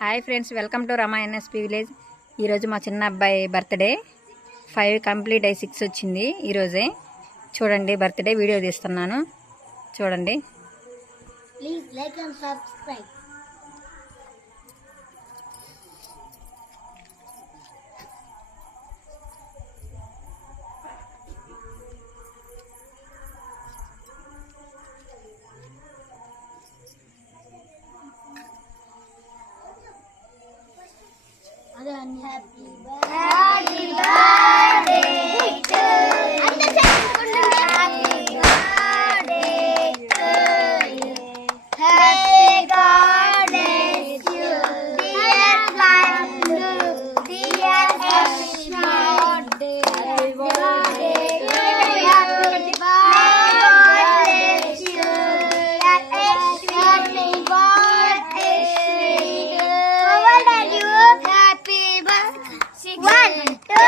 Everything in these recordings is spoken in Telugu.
Hi friends, welcome to Rama NSP village. ఈరోజు మా చిన్న అబ్బాయి బర్త్డే. 5 కంప్లీట్ అయ్యి 6 వచ్చింది ఈరోజే. చూడండి, బర్త్డే వీడియో తీస్తున్నాను, చూడండి. Please like and subscribe. Happy birthday to you. Happy birthday to you. May God bless you, dear Pandu, dear Ashwin. Happy birthday to you. May God bless you, dear Ashwin. May God bless you. How old are you? Happy birthday. 1, 2,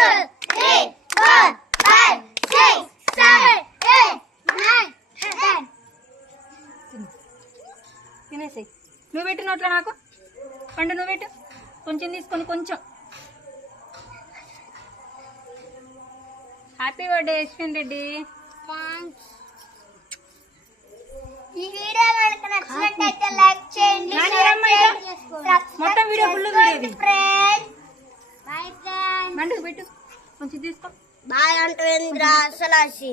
3, 4, 5, 6, 7, 8, 9, 10. తినేసి నువ్వు పెట్టు నోట్లో, నాకు పండు నువ్వు పెట్టు, కొంచెం తీసుకొని కొంచెం. Happy birthday Yashwin Reddy. ఈ వీడియో కనుక నచ్చినట్లయితే లైక్ చేయండి, షేర్ చేయండి, మొత్తం video full video friends. Bye friends. మండుకు పెట్టు, కొంచెం తీసుకో. బాయ్ అంటేంద్ర అసలాసి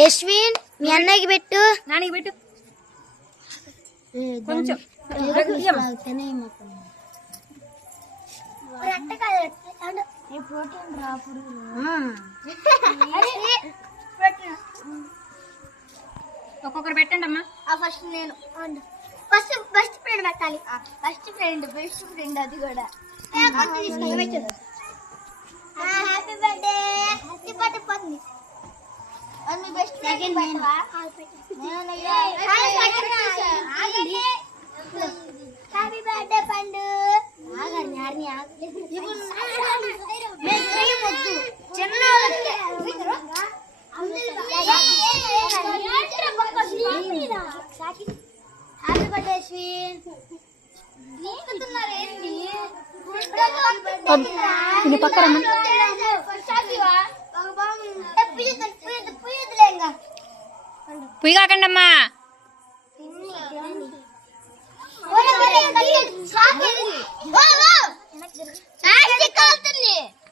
యశ్విన్, మీ అన్నయ్యకి పెట్టు. నానికి పెట్టు కొంచెం. ఒక్కొక్కరు పెట్టండి అమ్మా. ఫస్ట్ నేను ఫస్ట్ ఫ్రెండ్ పెట్టాలి. బెస్ట్ ఫ్రెండ్ అది కూడా. Happy birthday. హ్యాపీ బర్త్డే పండి. మీ బెస్ట్ ఫ్రెండ్ పెట్టవా? హ్యాపీ బర్త్డే పండు. చిన్న హ్యాపీ బర్త్డే యశ్విన్. పుయ్యి కాకండి అమ్మా. అవుతుంది.